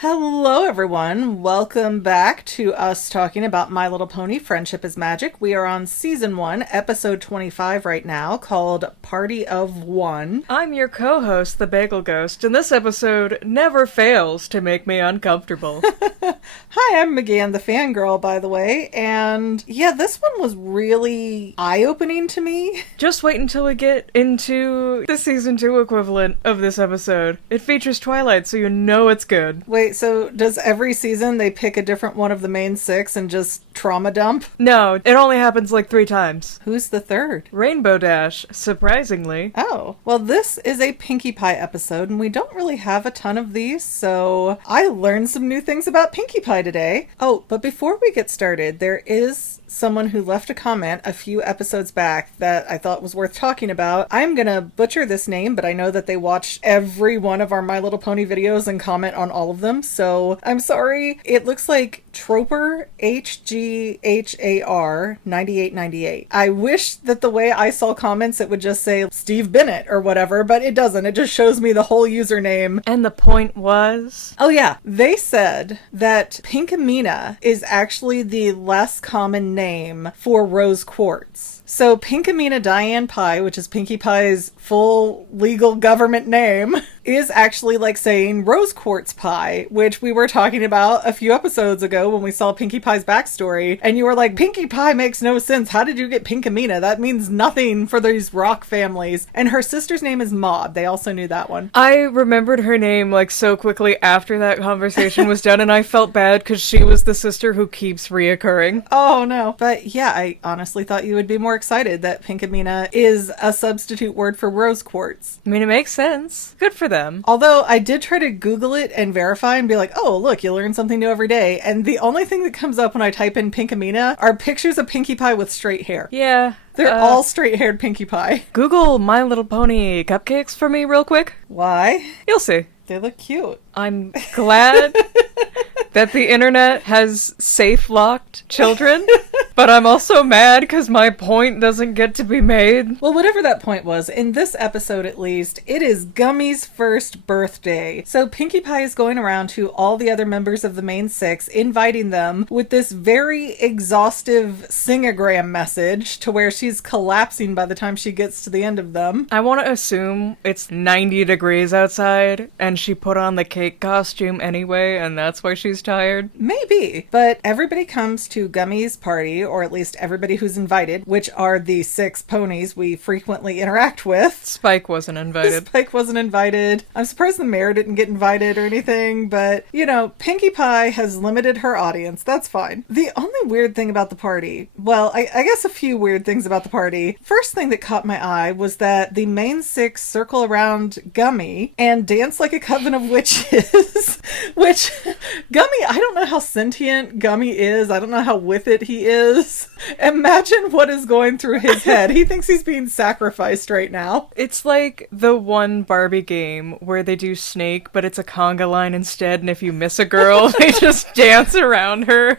Hello, everyone. Welcome back to us talking about My Little Pony Friendship is Magic. We are on Season 1, Episode 25 right now, called Party of One. I'm your co-host, the Bagel Ghost, and this episode never fails to make me uncomfortable. Hi, I'm McGann, the Fangirl, by the way, and yeah, this one was really eye-opening to me. Just wait until we get into the Season 2 equivalent of this episode. It features Twilight, so you know it's good. Wait, so does every season they pick a different one of the main six and just trauma dump? No, it only happens like 3 times. Who's the third? Rainbow Dash, surprisingly. Oh, well, this is a Pinkie Pie episode, and we don't really have a ton of these, so I learned some new things about Pinkie Pie today. Oh, but before we get started, there is someone who left a comment a few episodes back that I thought was worth talking about. I'm gonna butcher this name, but I know that they watch every one of our My Little Pony videos and comment on all of them, so I'm sorry. It looks like Troper, HGHAR 9898. I wish that the way I saw comments it would just say Steve Bennett or whatever, but it doesn't. It just shows me the whole username. And the point was? Oh yeah, they said that Pinkamena is actually the less common name for rose quartz. So Pinkamena Diane Pie, which is Pinkie Pie's full legal government name, is actually like saying rose quartz pie, which we were talking about a few episodes ago when we saw Pinkie Pie's backstory. And you were like, Pinkie Pie makes no sense. How did you get Pinkamena? That means nothing for these rock families. And her sister's name is Maud. They also knew that one. I remembered her name like so quickly after that conversation was done, and I felt bad because she was the sister who keeps reoccurring. Oh no. But yeah, I honestly thought you would be more excited that Pinkamena is a substitute word for rose quartz. I mean, it makes sense. Good for them. Although I did try to Google it and verify and be like, oh, look, you learn something new every day. And the only thing that comes up when I type in Pinkamena are pictures of Pinkie Pie with straight hair. Yeah. They're all straight-haired Pinkie Pie. Google My Little Pony cupcakes for me real quick. Why? You'll see. They look cute. I'm glad that the internet has safe-locked children, but I'm also mad because my point doesn't get to be made. Well, whatever that point was, in this episode at least, it is Gummy's first birthday. So Pinkie Pie is going around to all the other members of the main six, inviting them with this very exhaustive singogram message to where she's collapsing by the time she gets to the end of them. I want to assume it's 90 degrees outside, and she put on the cake costume anyway, and that's why she's tired. Maybe, but everybody comes to Gummy's party, or at least everybody who's invited, which are the 6 ponies we frequently interact with. Spike wasn't invited. Spike wasn't invited. I'm surprised the mayor didn't get invited or anything, but, you know, Pinkie Pie has limited her audience. That's fine. The only weird thing about the party, well, I guess a few weird things about the party. First thing that caught my eye was that the main 6 circle around Gummy and dance like a coven of witches, which Gummy, I don't know how sentient Gummy is. I don't know how with it he is. Imagine what is going through his head. He thinks he's being sacrificed right now. It's like the one Barbie game where they do Snake, but it's a conga line instead, and if you miss a girl, they just dance around her.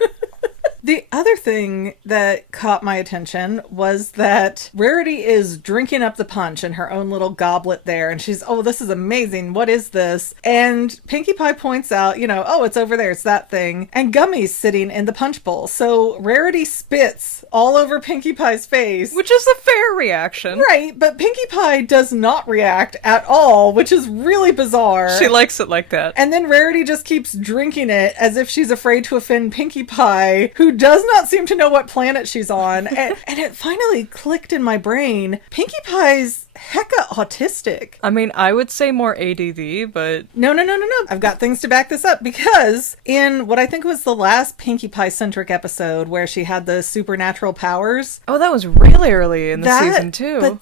The other thing that caught my attention was that Rarity is drinking up the punch in her own little goblet there, and she's, oh, this is amazing, what is this? And Pinkie Pie points out, you know, oh, it's over there, it's that thing, and Gummy's sitting in the punch bowl, so Rarity spits all over Pinkie Pie's face. Which is a fair reaction. Right, but Pinkie Pie does not react at all, which is really bizarre. She likes it like that. And then Rarity just keeps drinking it as if she's afraid to offend Pinkie Pie, who does not seem to know what planet she's on. And it finally clicked in my brain. Pinkie Pie's hecka autistic. I mean, I would say more ADD, but... No. I've got things to back this up because in what I think was the last Pinkie Pie-centric episode where she had the supernatural powers... Oh, that was really early in the season, too. But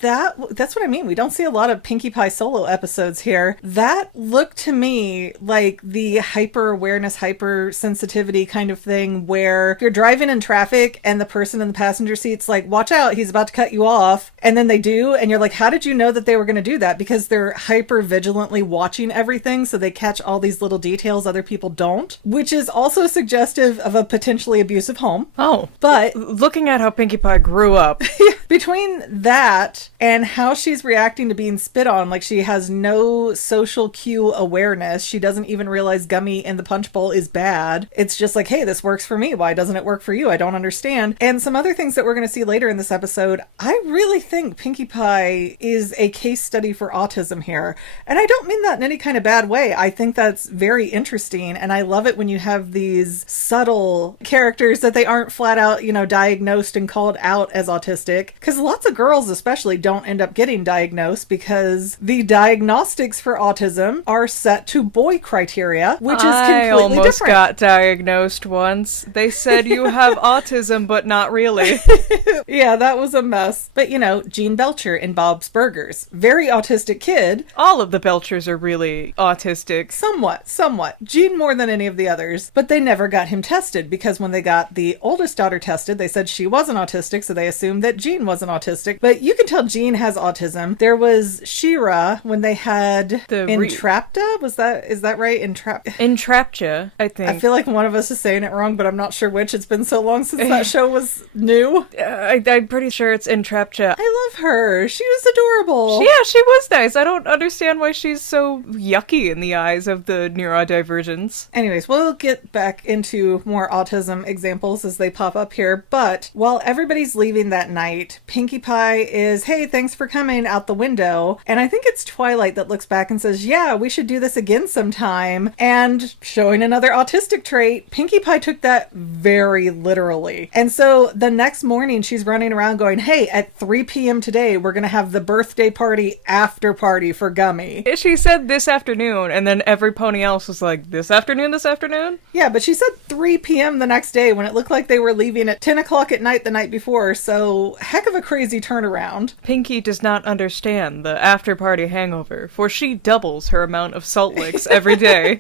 that's what I mean. We don't see a lot of Pinkie Pie solo episodes here. That looked to me like the hyper-awareness, hyper-sensitivity kind of thing where if you're driving in traffic and the person in the passenger seat's like, watch out, he's about to cut you off. And then they do, and you're like, how did you know that they were going to do that? Because they're hyper vigilantly watching everything, so they catch all these little details other people don't, which is also suggestive of a potentially abusive home. Oh. But looking at how Pinkie Pie grew up, Between that and how she's reacting to being spit on, like she has no social cue awareness. She doesn't even realize gummy in the punch bowl is bad. It's just like, hey, this works for me. Why doesn't it work for you? I don't understand. And some other things that we're going to see later in this episode. I really think Pinkie Pie is a case study for autism here. And I don't mean that in any kind of bad way. I think that's very interesting. And I love it when you have these subtle characters that they aren't flat out, diagnosed and called out as autistic. Because lots of girls especially don't end up getting diagnosed because the diagnostics for autism are set to boy criteria, which is completely different. I almost got diagnosed once. They said you have autism, but not really. Yeah, that was a mess. But Gene Belcher in Bob's Burgers, very autistic kid. All of the Belchers are really autistic. Somewhat. Gene more than any of the others. But they never got him tested because when they got the oldest daughter tested, they said she wasn't autistic, so they assumed that Gene wasn't autistic. But you can tell Gene has autism. There was She-Ra when they had Entrapta. Is that right? Entrapta, I think. I feel like one of us is saying it wrong, but I'm not sure which. It's been so long since that show was new. I'm pretty sure it's Entrapta. I love her. She was adorable. Yeah, she was nice. I don't understand why she's so yucky in the eyes of the neurodivergents. Anyways, we'll get back into more autism examples as they pop up here. But while everybody's leaving that night, Pinkie Pie is, hey, thanks for coming, out the window. And I think it's Twilight that looks back and says, yeah, we should do this again sometime. And showing another autistic trait, Pinkie Pie took that very literally. And so the next morning she's running around going, hey, at 3 p.m. today, we're going to have the birthday party after party for Gummy. She said this afternoon, and then every pony else was like, this afternoon? Yeah, but she said 3 p.m. the next day when it looked like they were leaving at 10 o'clock at night the night before, so heck of a crazy turnaround. Pinkie does not understand the after-party hangover, for she doubles her amount of salt licks every day.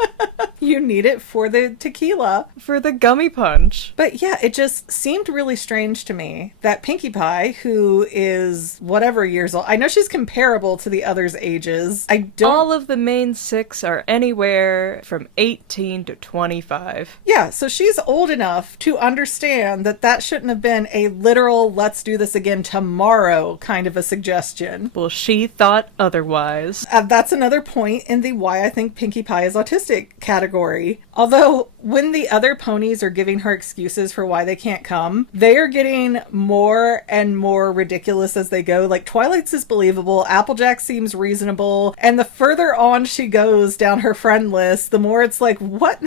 You need it for the tequila. For the gummy punch. But yeah, it just seemed really strange to me that Pinkie Pie, who is whatever years old, I know she's comparable to the others' ages. All of the main six are anywhere from 18 to 25. Yeah, so she's old enough to understand that that shouldn't have been a literal let's do this again tomorrow kind of a suggestion. Well, she thought otherwise. That's another point in the why I think Pinkie Pie is autistic category. Although when the other ponies are giving her excuses for why they can't come, they are getting more and more ridiculous as they go. Like Twilight's is believable, Applejack seems reasonable, and the further on she goes down her friend list, the more it's like, what?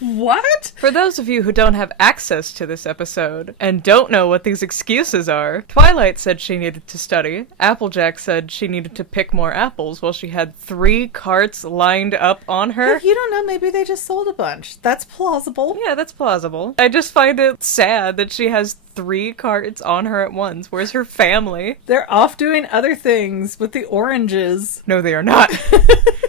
What? For those of you who don't have access to this episode and don't know what these excuses are, Twilight said she needed to study. Applejack said she needed to pick more apples while she had 3 carts lined up on her. Well, you don't know, maybe they just sold a bunch. That's plausible. Yeah, that's plausible. I just find it sad that she has 3 carts on her at once. Where's her family? They're off doing other things with the oranges. No, they are not.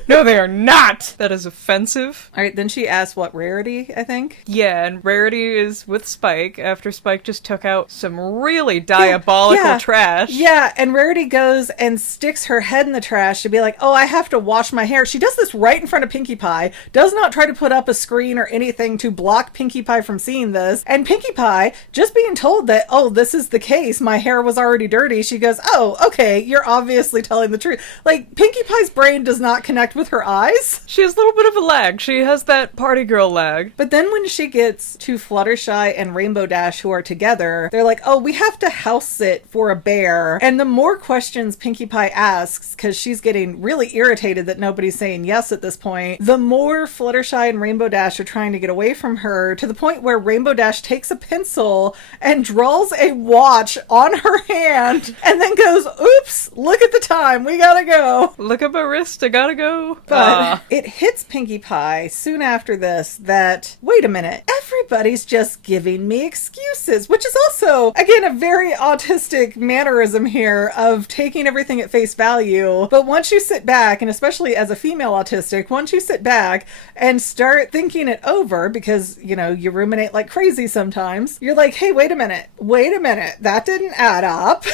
No, they are not! That is offensive. Alright, then she asked what, Rarity, I think? Yeah, and Rarity is with Spike after Spike just took out some really diabolical trash. Yeah, and Rarity goes and sticks her head in the trash to be like, oh, I have to wash my hair. She does this right in front of Pinkie Pie, does not try to put up a screen or anything to block Pinkie Pie from seeing this. And Pinkie Pie, just being told that, oh, this is the case, my hair was already dirty, she goes, oh, okay, you're obviously telling the truth. Like, Pinkie Pie's brain does not connect with her eyes. She has a little bit of a lag. She has that party girl lag. But then when she gets to Fluttershy and Rainbow Dash, who are together, they're like, oh, we have to house sit for a bear. And the more questions Pinkie Pie asks, because she's getting really irritated that nobody's saying yes at this point, the more Fluttershy and Rainbow Dash are trying to get away from her, to the point where Rainbow Dash takes a pencil and draws a watch on her hand and then goes, oops, look at the time, we gotta go. Look at my wrist, I gotta go. But it hits Pinkie Pie soon after this that, wait a minute, everybody's just giving me excuses, which is also, again, a very autistic mannerism here of taking everything at face value. But once you sit back, and especially as a female autistic, once you sit back and start thinking it over, because, you ruminate like crazy sometimes, you're like, hey, wait a minute, that didn't add up.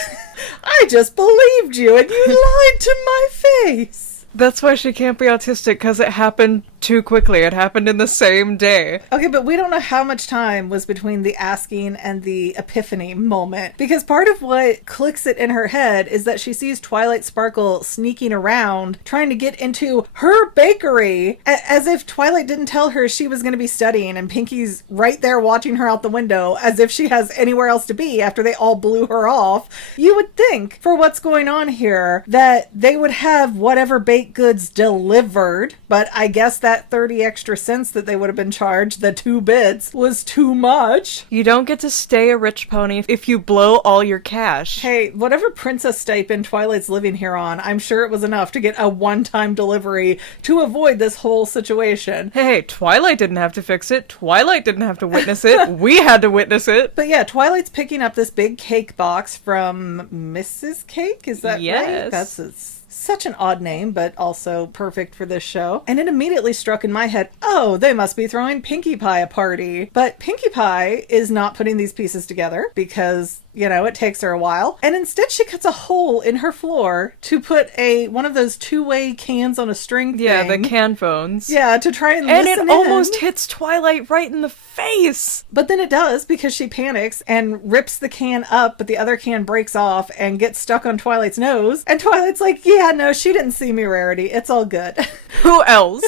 I just believed you and you lied to my face. That's why she can't be autistic, because it happened too quickly. It happened in the same day. Okay, but we don't know how much time was between the asking and the epiphany moment. Because part of what clicks it in her head is that she sees Twilight Sparkle sneaking around, trying to get into her bakery, as if Twilight didn't tell her she was going to be studying, and Pinkie's right there watching her out the window, as if she has anywhere else to be after they all blew her off. You would think, for what's going on here, that they would have whatever baked goods delivered, but I guess that 30 extra cents that they would have been charged, the 2 bits, was too much. You don't get to stay a rich pony if you blow all your cash. Hey, whatever princess stipend Twilight's living here on, I'm sure it was enough to get a one-time delivery to avoid this whole situation. Hey, Twilight didn't have to fix it. Twilight didn't have to witness it. We had to witness it. But yeah, Twilight's picking up this big cake box from Mrs. Cake, is that Yes. right? That's such an odd name, but also perfect for this show. And it immediately struck in my head, oh, they must be throwing Pinkie Pie a party. But Pinkie Pie is not putting these pieces together because, you know, it takes her a while. And instead she cuts a hole in her floor to put one of those two-way cans on a string Yeah, thing. the can phones. Yeah, to try and And listen it in. almost hits Twilight right in the face. But then it does, because she panics and rips the can up, but the other can breaks off and gets stuck on Twilight's nose. And Twilight's like, yeah, no, she didn't see me, Rarity. It's all good. Who else?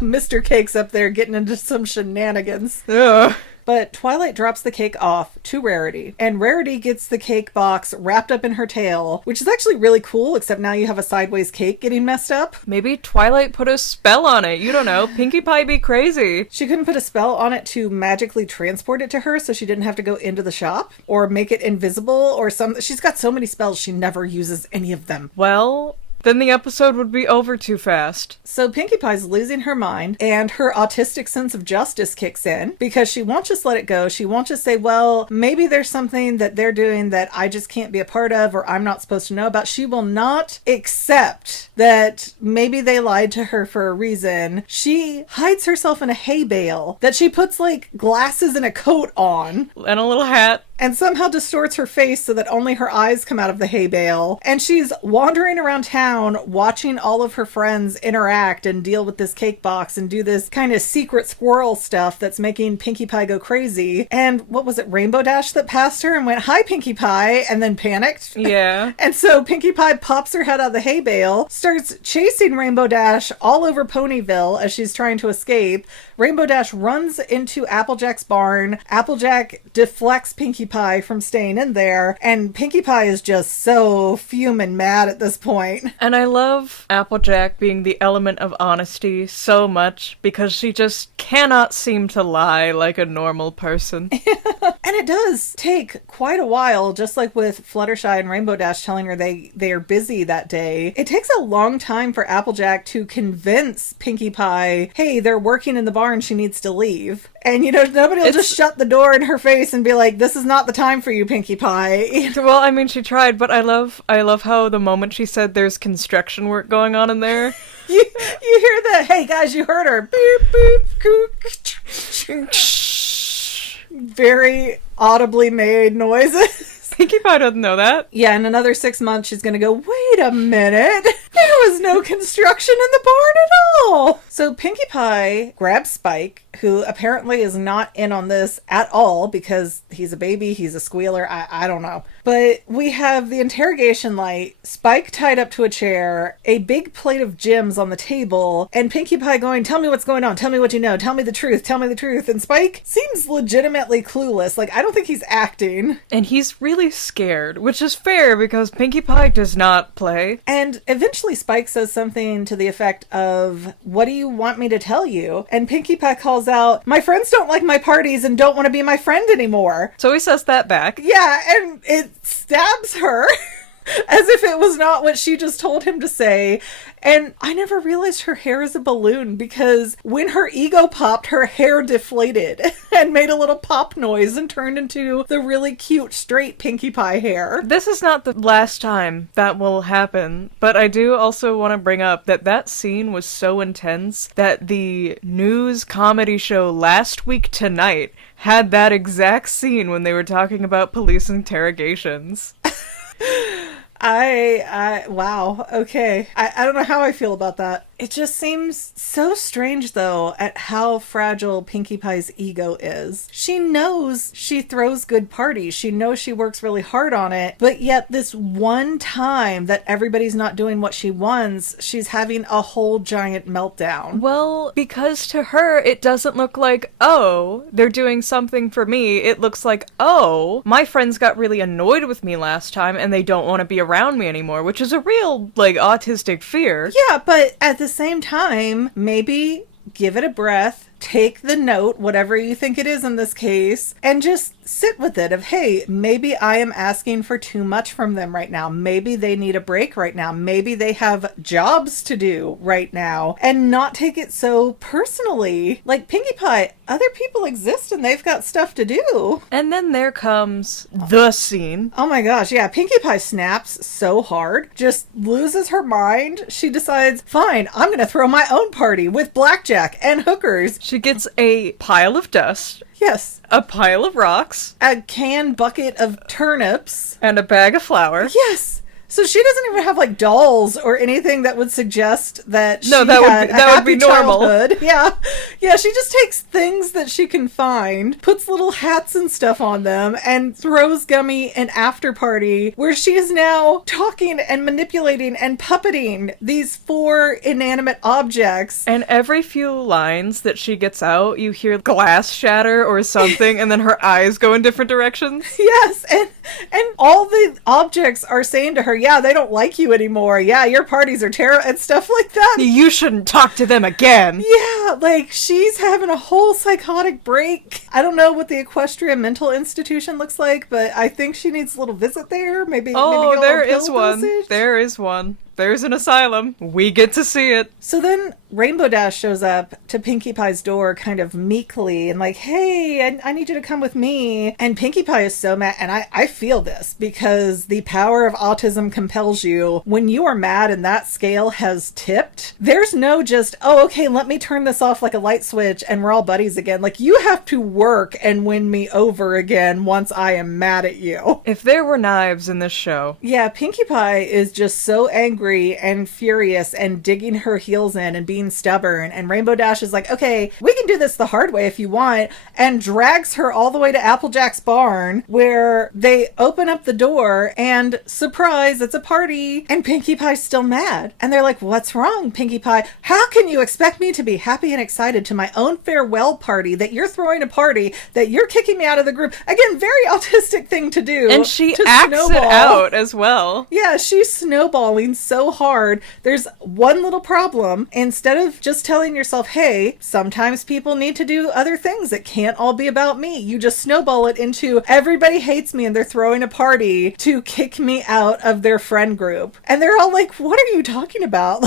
Mr. Cake's up there getting into some shenanigans. Ugh. But Twilight drops the cake off to Rarity, and Rarity gets the cake box wrapped up in her tail, which is actually really cool, except now you have a sideways cake getting messed up. Maybe Twilight put a spell on it. You don't know. Pinkie Pie be crazy. She couldn't put a spell on it to magically transport it to her so she didn't have to go into the shop or make it invisible or some. She's got so many spells, she never uses any of them. Well, then the episode would be over too fast. So Pinkie Pie's losing her mind, and her autistic sense of justice kicks in because she won't just let it go. She won't just say, well, maybe there's something that they're doing that I just can't be a part of or I'm not supposed to know about. She will not accept that maybe they lied to her for a reason. She hides herself in a hay bale that she puts like glasses and a coat on. And a little hat. And somehow distorts her face so that only her eyes come out of the hay bale. And she's wandering around town watching all of her friends interact and deal with this cake box and do this kind of secret squirrel stuff that's making Pinkie Pie go crazy. And what was it, Rainbow Dash that passed her and went, hi, Pinkie Pie, and then panicked? Yeah. And so Pinkie Pie pops her head out of the hay bale, starts chasing Rainbow Dash all over Ponyville as she's trying to escape. Rainbow Dash runs into Applejack's barn. Applejack deflects Pinkie Pie from staying in there, and Pinkie Pie is just so fuming mad at this point. And I love Applejack being the element of honesty so much because she just cannot seem to lie like a normal person. And it does take quite a while, just like with Fluttershy and Rainbow Dash telling her they are busy that day. It takes a long time for Applejack to convince Pinkie Pie, hey, they're working in the barn, she needs to leave. And, you know, nobody will just shut the door in her face and be like, this is not the time for you, Pinkie Pie. Well, I mean, she tried, but I love how the moment she said there's construction work going on in there. You hear that? Hey, guys, you heard her. Beep, beep, very audibly made noises. Pinkie Pie doesn't know that. Yeah, in another 6 months, she's going to go, wait a minute. There was no construction in the barn at all. So Pinkie Pie grabs Spike, who apparently is not in on this at all because he's a baby, he's a squealer, I don't know. But we have the interrogation light, Spike tied up to a chair, a big plate of gems on the table, and Pinkie Pie going, tell me what's going on, tell me what you know, tell me the truth, tell me the truth. And Spike seems legitimately clueless. Like, I don't think he's acting. And he's really scared, which is fair because Pinkie Pie does not play. And eventually Spike says something to the effect of, what do you want me to tell you? And Pinkie Pie calls out, my friends don't like my parties and don't want to be my friend anymore. So he says that back. Yeah, and it stabs her as if it was not what she just told him to say. And I never realized her hair is a balloon because when her ego popped, her hair deflated and made a little pop noise and turned into the really cute straight Pinkie Pie hair. This is not the last time that will happen, but I do also want to bring up that scene was so intense that the news comedy show Last Week Tonight had that exact scene when they were talking about police interrogations. Wow. Okay. I don't know how I feel about that. It just seems so strange, though, at how fragile Pinkie Pie's ego is. She knows she throws good parties. She knows she works really hard on it. But yet this one time that everybody's not doing what she wants, she's having a whole giant meltdown. Well, because to her, it doesn't look like, oh, they're doing something for me. It looks like, oh, my friends got really annoyed with me last time and they don't want to be around me anymore, which is a real, like, autistic fear. Yeah, but at the same time, maybe give it a breath, take the note, whatever you think it is in this case, and just sit with it of, hey, maybe I am asking for too much from them right now. Maybe they need a break right now. Maybe they have jobs to do right now, and not take it so personally. Like Pinkie Pie, other people exist and they've got stuff to do. And then there comes the scene. Oh my gosh, yeah, Pinkie Pie snaps so hard, just loses her mind. She decides, fine, I'm going to throw my own party with blackjack and hookers. She gets a pile of dust, Yes. a pile of rocks, A can bucket of turnips. and a bag of flour. Yes. So she doesn't even have like dolls or anything that would suggest that she No, that would had be- a that would be happy normal. childhood. Yeah. Yeah, she just takes things that she can find, puts little hats and stuff on them, and throws Gummy an after party where she is now talking and manipulating and puppeting these 4 inanimate objects. And every few lines that she gets out, you hear glass shatter or something, and then her eyes go in different directions. Yes, and all the objects are saying to her, yeah, they don't like you anymore. Yeah, your parties are terrible and stuff like that. You shouldn't talk to them again. Yeah, like she's having a whole psychotic break. I don't know what the Equestria Mental Institution looks like, but I think she needs a little visit there. Maybe Oh, get a there little is pill one. dosage. There is one. There's an asylum. We get to see it. So then Rainbow Dash shows up to Pinkie Pie's door kind of meekly and like, hey, I need you to come with me. And Pinkie Pie is so mad. And I feel this because the power of autism compels you. When you are mad and that scale has tipped, there's no just, oh, okay, let me turn this off like a light switch and we're all buddies again. Like you have to work and win me over again once I am mad at you. If there were knives in this show. Yeah, Pinkie Pie is just so angry and furious and digging her heels in and being stubborn. And Rainbow Dash is like, okay, we can do this the hard way if you want, and drags her all the way to Applejack's barn where they open up the door and surprise, it's a party. And Pinkie Pie's still mad. And they're like, what's wrong, Pinkie Pie? How can you expect me to be happy and excited to my own farewell party that you're throwing a party that you're kicking me out of the group? Again, very autistic thing to do. And she to acts it snowball. out as well. Yeah, she's snowballing so hard. There's one little problem. Instead of just telling yourself, hey, sometimes people need to do other things. It can't all be about me. You just snowball it into everybody hates me and they're throwing a party to kick me out of their friend group. And they're all like, what are you talking about?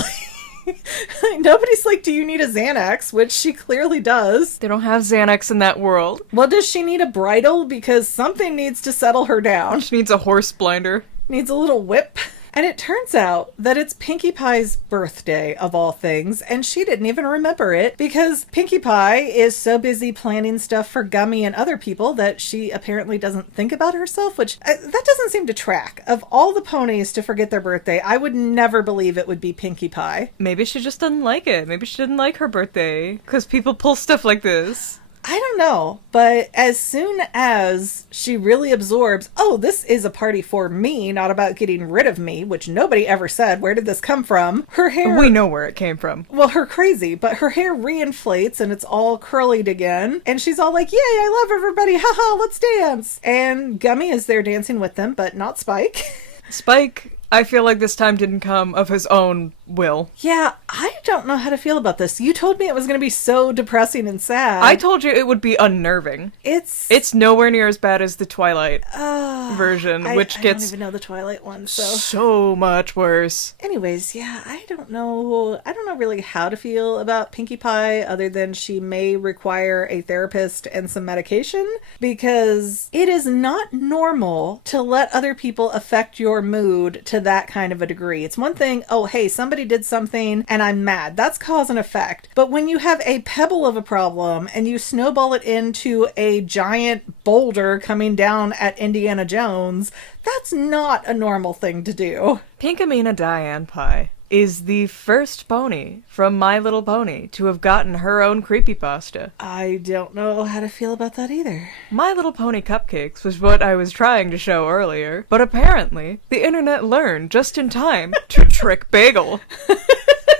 Nobody's like, do you need a Xanax? Which she clearly does. They don't have Xanax in that world. Well, does she need a bridle? Because something needs to settle her down. She needs a horse blinder. Needs a little whip. And it turns out that it's Pinkie Pie's birthday, of all things, and she didn't even remember it because Pinkie Pie is so busy planning stuff for Gummy and other people that she apparently doesn't think about herself, which that doesn't seem to track. Of all the ponies to forget their birthday, I would never believe it would be Pinkie Pie. Maybe she just didn't like it. Maybe she didn't like her birthday because people pull stuff like this. I don't know, but as soon as she really absorbs, oh, this is a party for me, not about getting rid of me, which nobody ever said, where did this come from? Her hair... We know where it came from. Well, her crazy, but her hair reinflates and it's all curlied again. And she's all like, yay, I love everybody, haha, let's dance. And Gummy is there dancing with them, but not Spike. Spike, I feel like this time didn't come of his own will. Yeah, I don't know how to feel about this. You told me it was going to be so depressing and sad. I told you it would be unnerving. It's nowhere near as bad as the Twilight version, which I gets don't even know the Twilight one, so much worse. Anyways, yeah, I don't know really how to feel about Pinkie Pie other than she may require a therapist and some medication, because it is not normal to let other people affect your mood to that kind of a degree. It's one thing, oh, hey, somebody somebody did something and I'm mad. That's cause and effect. But when you have a pebble of a problem and you snowball it into a giant boulder coming down at Indiana Jones, that's not a normal thing to do. Pinkamena Diane Pie is the first pony from My Little Pony to have gotten her own creepypasta. I don't know how to feel about that either. My Little Pony Cupcakes was what I was trying to show earlier, but apparently the internet learned just in time to trick Bagel.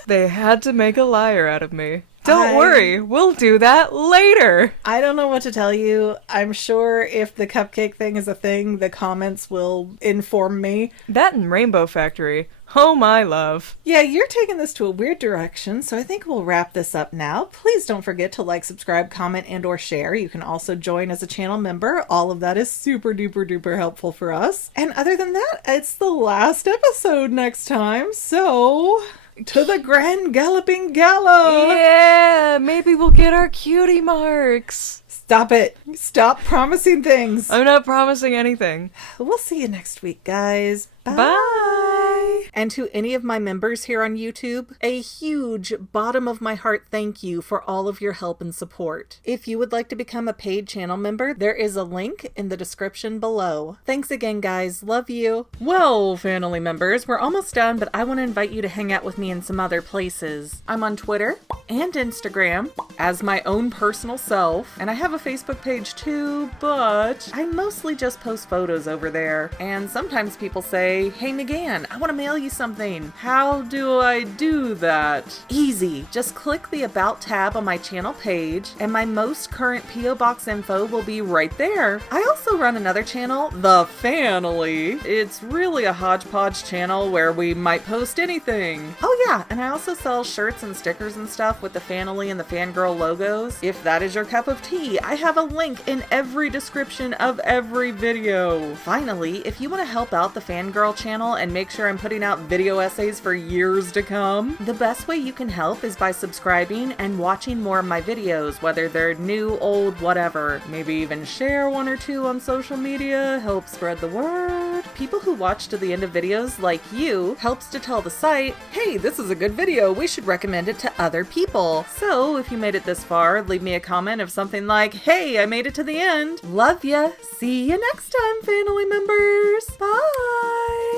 They had to make a liar out of me. Don't worry, we'll do that later. I don't know what to tell you. I'm sure if the cupcake thing is a thing, the comments will inform me. That and Rainbow Factory. Oh my love. Yeah, you're taking this to a weird direction, so I think we'll wrap this up now. Please don't forget to like, subscribe, comment, and or share. You can also join as a channel member. All of that is super duper duper helpful for us. And other than that, it's the last episode next time, so... to the grand galloping gala! Yeah, maybe we'll get our cutie marks. Stop it. Stop promising things. I'm not promising anything. We'll see you next week, guys. Bye. And to any of my members here on YouTube, a huge bottom of my heart thank you for all of your help and support. If you would like to become a paid channel member, there is a link in the description below. Thanks again, guys. Love you. Well, family members, we're almost done, but I want to invite you to hang out with me in some other places. I'm on Twitter and Instagram as my own personal self, and I have a Facebook page too, but I mostly just post photos over there. And sometimes people say, "Hey McGann, I want to mail you something. How do I do that?" Easy. Just click the About tab on my channel page, and my most current P.O. Box info will be right there. I also run another channel, The Family. It's really a hodgepodge channel where we might post anything. Oh yeah, and I also sell shirts and stickers and stuff with the Family and the Fangirl logos. If that is your cup of tea, I have a link in every description of every video. Finally, if you want to help out the Fangirl channel and make sure I'm putting out video essays for years to come, the best way you can help is by subscribing and watching more of my videos, whether they're new, old, whatever. Maybe even share one or two on social media, help spread the word. People who watch to the end of videos, like you, helps to tell the site, hey, this is a good video, we should recommend it to other people. So if you made it this far, leave me a comment of something like, hey, I made it to the end. Love ya. See you next time, family members. Bye.